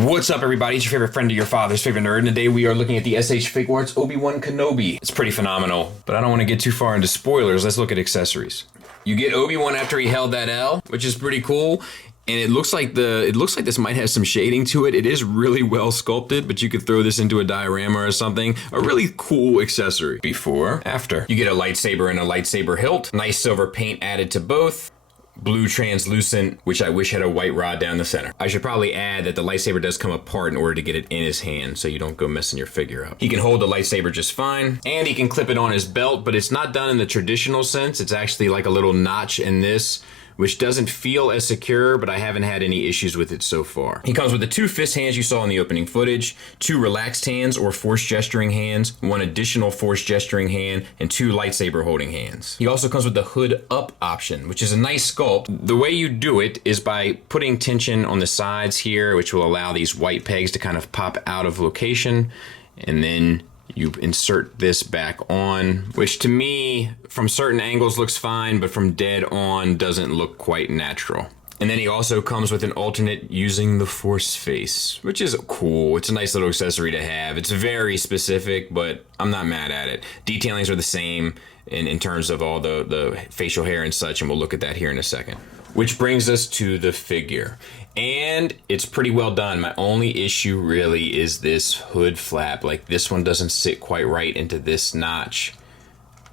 What's up, everybody? It's your favorite friend of your father's favorite nerd, and today we are looking at the SH Figuarts Obi Wan Kenobi. It's pretty phenomenal, but I don't want to get too far into spoilers. Let's look at accessories. You get Obi-Wan after he held that L, which is pretty cool, and it looks like this might have some shading to it. It is really well sculpted, but you could throw this into a diorama or something. A really cool accessory. Before, after. You get a lightsaber and a lightsaber hilt. Nice silver paint added to both. Blue translucent, which I wish had a white rod down the center. I should probably add that the lightsaber does come apart in order to get it in his hand, so you don't go messing your figure up. He can hold the lightsaber just fine, and he can clip it on his belt, but it's not done in the traditional sense. It's actually like a little notch in this, which doesn't feel as secure, but I haven't had any issues with it so far. He comes with the 2 fist hands you saw in the opening footage, 2 relaxed hands or force gesturing hands, 1 additional force gesturing hand, and 2 lightsaber holding hands. He also comes with the hood up option, which is a nice sculpt. The way you do it is by putting tension on the sides here, which will allow these white pegs to kind of pop out of location, and then you insert this back on, which to me, from certain angles looks fine, but from dead on doesn't look quite natural. And then he also comes with an alternate using the force face, which is cool. It's a nice little accessory to have. It's very specific, but I'm not mad at it. Detailings are the same in terms of all the facial hair and such, and we'll look at that here in a second. Which brings us to the figure. And it's pretty well done. My only issue really is this hood flap. Like, this one doesn't sit quite right into this notch,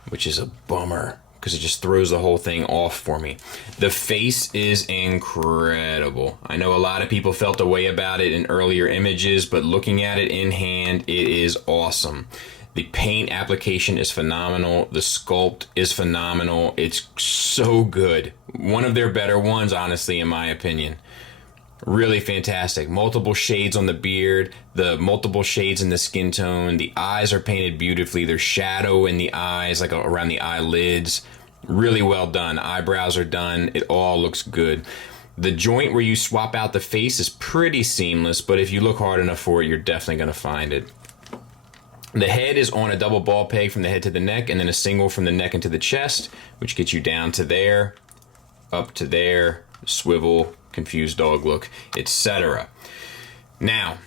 which is a bummer because it just throws the whole thing off for me. The face is incredible. I know a lot of people felt a way about it in earlier images, but looking at it in hand, it is awesome. The paint application is phenomenal. The sculpt is phenomenal. It's so good. One of their better ones, honestly, in my opinion. Really fantastic. Multiple shades on the beard, the multiple shades in the skin tone. The eyes are painted beautifully. There's shadow in the eyes, like around the eyelids. Really well done. Eyebrows are done. It all looks good. The joint where you swap out the face is pretty seamless, but if you look hard enough for it, you're definitely going to find it. The head is on a double ball peg from the head to the neck, and then a single from the neck into the chest, which gets you down to there, up to there, swivel, confused dog look, etc. Now,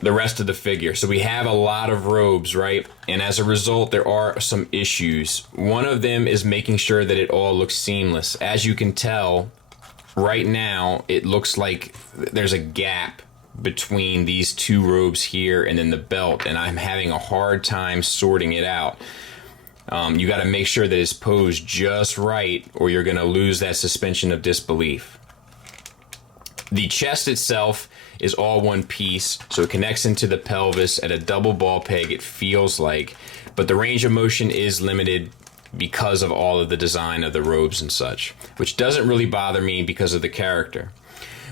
the rest of the figure. So we have a lot of robes, right? And as a result, there are some issues. One of them is making sure that it all looks seamless. As you can tell, right now, it looks like there's a gap between these 2 robes here and then the belt, and I'm having a hard time sorting it out. You got to make sure that it's posed just right, or you're going to lose that suspension of disbelief. The chest itself is all one piece, so it connects into the pelvis at a double ball peg, it feels like, but the range of motion is limited because of all of the design of the robes and such, which doesn't really bother me because of the character.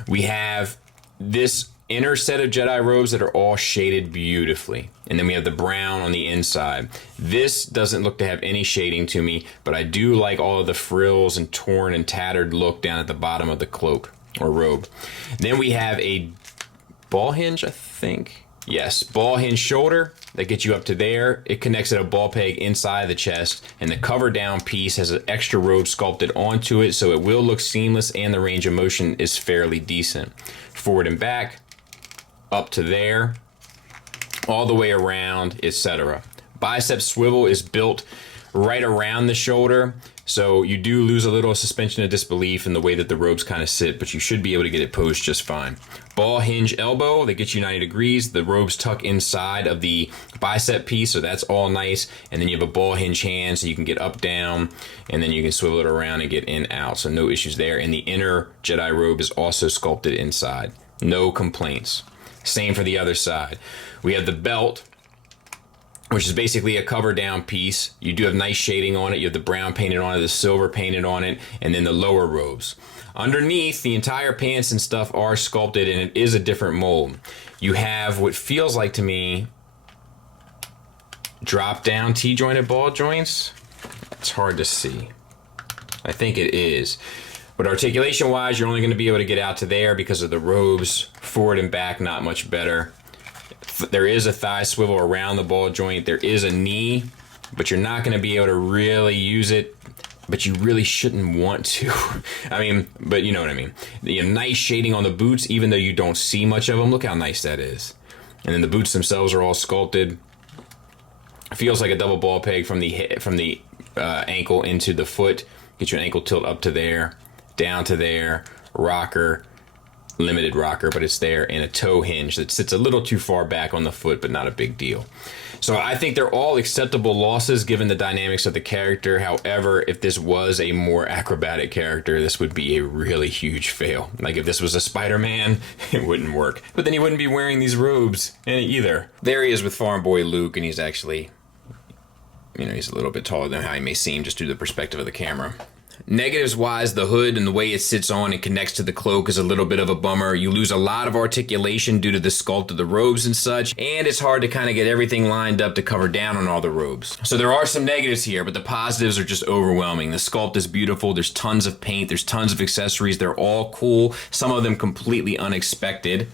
We have this inner set of Jedi robes that are all shaded beautifully, and then we have the brown on the inside. This doesn't look to have any shading to me, but I do like all of the frills and torn and tattered look down at the bottom of the cloak or robe. Then we have a ball hinge, I think. Yes, ball hinge shoulder that gets you up to there. It connects at a ball peg inside the chest, and the cover down piece has an extra robe sculpted onto it, so it will look seamless, and the range of motion is fairly decent. Forward and back, up to there, all the way around, etc. Bicep swivel is built right around the shoulder, so you do lose a little suspension of disbelief in the way that the robes kind of sit, but you should be able to get it posed just fine. Ball hinge elbow that gets you 90 degrees. The robes tuck inside of the bicep piece, so that's all nice. And then you have a ball hinge hand, so you can get up, down, and then you can swivel it around and get in, out. So no issues there. And the inner Jedi robe is also sculpted inside. No complaints. Same for the other side. We have the belt, which is basically a cover down piece. You do have nice shading on it. You have the brown painted on it, the silver painted on it, and then the lower robes. Underneath, the entire pants and stuff are sculpted, and it is a different mold. You have what feels like to me drop down T-jointed ball joints. It's hard to see. I think it is. But articulation wise, you're only going to be able to get out to there because of the robes. Forward and back, not much better. There is a thigh swivel around the ball joint. There is a knee, but you're not going to be able to really use it but you really shouldn't want to. I mean, but you know what I mean. The nice shading on the boots, even though you don't see much of them. Look how nice that is. And then the boots themselves are all sculpted. It feels like a double ball peg from the ankle into the foot. Get your ankle tilt up to there, down to there, rocker, limited rocker, but it's there, and a toe hinge that sits a little too far back on the foot, but not a big deal. So I think they're all acceptable losses given the dynamics of the character. However, if this was a more acrobatic character, this would be a really huge fail. Like if this was a Spider-Man, it wouldn't work. But then he wouldn't be wearing these robes either. There he is with Farm Boy Luke, and he's actually, you know, he's a little bit taller than how he may seem just through the perspective of the camera. Negatives wise, the hood and the way it sits on and connects to the cloak is a little bit of a bummer. You lose a lot of articulation due to the sculpt of the robes and such, and it's hard to kind of get everything lined up to cover down on all the robes. So there are some negatives here, but the positives are just overwhelming. The sculpt is beautiful. There's tons of paint. There's tons of accessories. They're all cool. Some of them completely unexpected.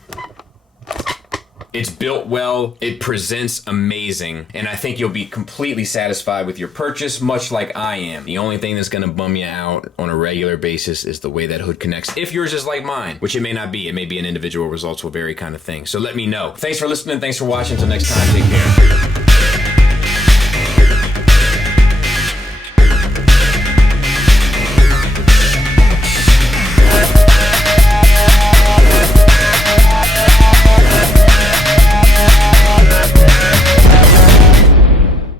It's built well, it presents amazing, and I think you'll be completely satisfied with your purchase, much like I am. The only thing that's gonna bum you out on a regular basis is the way that hood connects, if yours is like mine, which it may not be. It may be an individual results will vary kind of thing. So let me know. Thanks for listening, thanks for watching. Until next time, take care.